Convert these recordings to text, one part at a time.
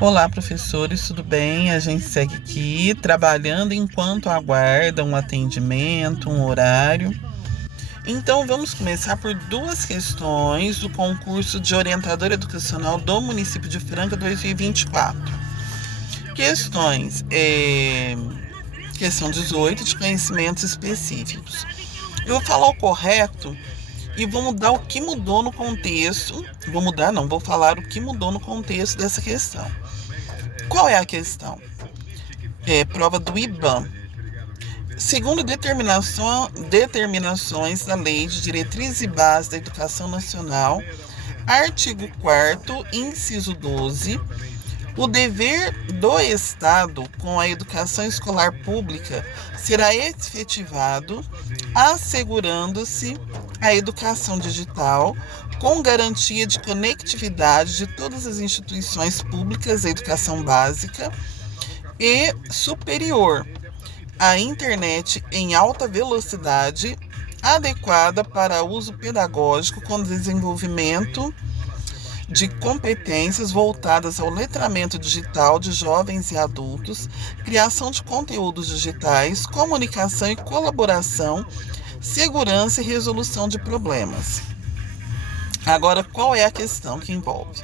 Olá, professores, tudo bem? A gente segue aqui trabalhando enquanto aguarda um atendimento, um horário. Então, vamos começar por duas questões do concurso de orientador educacional do município de Franca 2024. Questões, questão 18 de conhecimentos específicos. Eu vou falar o correto e vou mudar o que mudou no contexto. Vou mudar, não, vou falar o que mudou no contexto dessa questão. Qual é a questão? Prova do IBAN. Segundo determinações da Lei de Diretrizes e Bases da Educação Nacional, artigo 4º, inciso 12, o dever do Estado com a educação escolar pública será efetivado assegurando-se a educação digital com garantia de conectividade de todas as instituições públicas da educação básica e superior, a internet em alta velocidade, adequada para uso pedagógico com desenvolvimento de competências voltadas ao letramento digital de jovens e adultos, criação de conteúdos digitais, comunicação e colaboração, segurança e resolução de problemas. Agora, qual é a questão que envolve?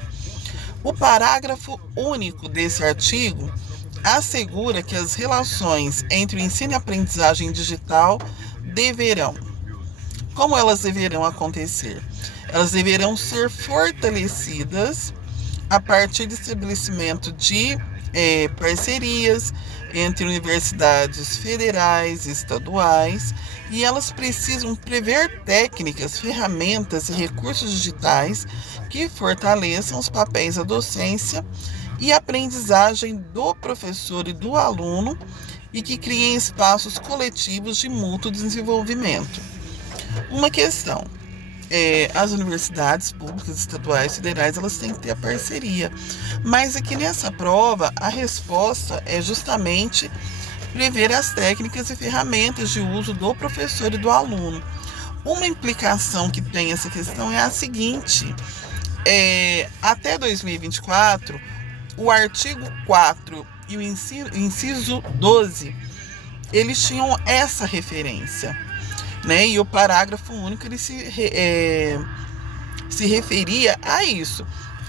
O parágrafo único desse artigo assegura que as relações entre o ensino e a aprendizagem digital deverão. Como elas deverão acontecer? Elas deverão ser fortalecidas a partir do estabelecimento de parcerias entre universidades federais e estaduais, e elas precisam prever técnicas, ferramentas e recursos digitais que fortaleçam os papéis da docência e aprendizagem do professor e do aluno e que criem espaços coletivos de mútuo desenvolvimento. Uma questão: as universidades públicas, estaduais, federais, elas têm que ter a parceria. Mas aqui nessa prova, a resposta é justamente prever as técnicas e ferramentas de uso do professor e do aluno. Uma implicação que tem essa questão é a seguinte: até 2024, o artigo 4 e o inciso 12, eles tinham essa referência, né? E o parágrafo único ele se referia a isso,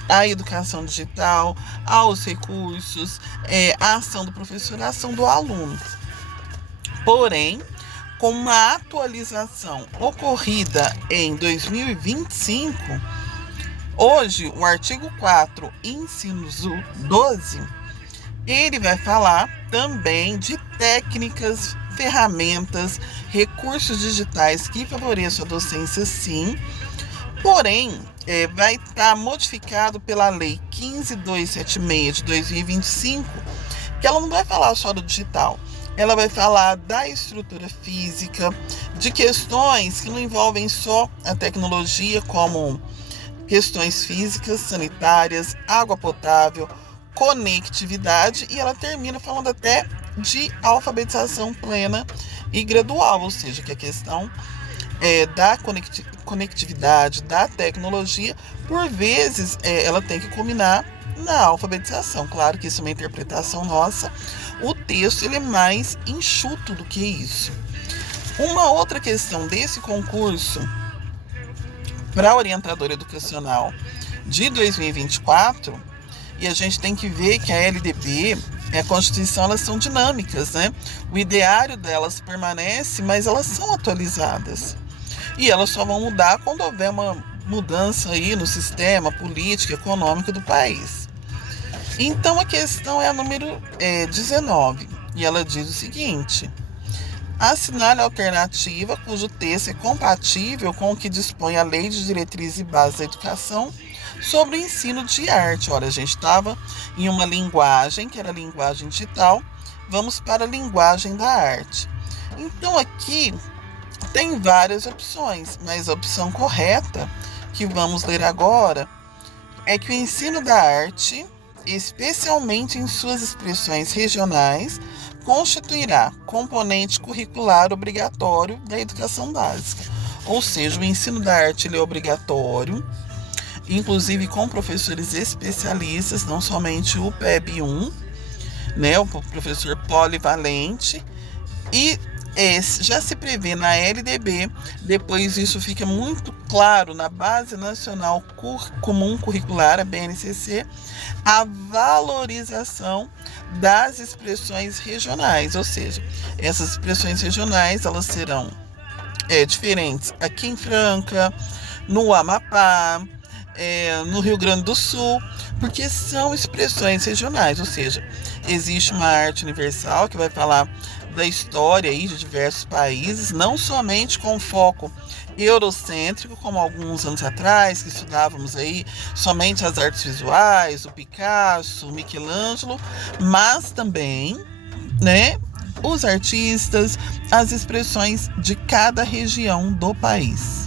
à educação digital, aos recursos, à ação do professor, à ação do aluno. Porém, com uma atualização ocorrida em 2025, hoje o artigo 4, inciso 12, ele vai falar também de técnicas, ferramentas, recursos digitais que favoreçam a docência, sim. Porém, vai estar modificado pela Lei 15276 de 2025, que ela não vai falar só do digital. Ela vai falar da estrutura física, de questões que não envolvem só a tecnologia, como questões físicas, sanitárias, água potável, conectividade, e ela termina falando até de alfabetização plena e gradual, ou seja, que a questão da conectividade, da tecnologia, por vezes ela tem que culminar na alfabetização. Claro que isso é uma interpretação nossa, o texto ele é mais enxuto do que isso. Uma outra questão desse concurso para orientador educacional de 2024, e a gente tem que ver que a LDB e a Constituição, elas são dinâmicas, né? O ideário delas permanece, mas elas são atualizadas. E elas só vão mudar quando houver uma mudança aí no sistema político e econômico do país. Então a questão é a número 19, e ela diz o seguinte: assinale a alternativa cujo texto é compatível com o que dispõe a Lei de Diretrizes e Bases da Educação sobre o ensino de arte. Olha, a gente estava em uma linguagem, que era a linguagem digital, vamos para a linguagem da arte. Então aqui tem várias opções, mas a opção correta, que vamos ler agora, é que o ensino da arte, especialmente em suas expressões regionais, constituirá componente curricular obrigatório da educação básica. Ou seja, o ensino da arte ele é obrigatório, inclusive com professores especialistas, não somente o PEB 1, né, o professor polivalente, e já se prevê na LDB, depois isso fica muito claro na Base Nacional Comum Curricular, a BNCC, a valorização das expressões regionais, ou seja, essas expressões regionais elas serão diferentes aqui em Franca, no Amapá, no Rio Grande do Sul, porque são expressões regionais, ou seja, existe uma arte universal que vai falar da história aí de diversos países, não somente com foco eurocêntrico, como alguns anos atrás, que estudávamos aí somente as artes visuais, o Picasso, o Michelangelo, mas também, né, os artistas, as expressões de cada região do país.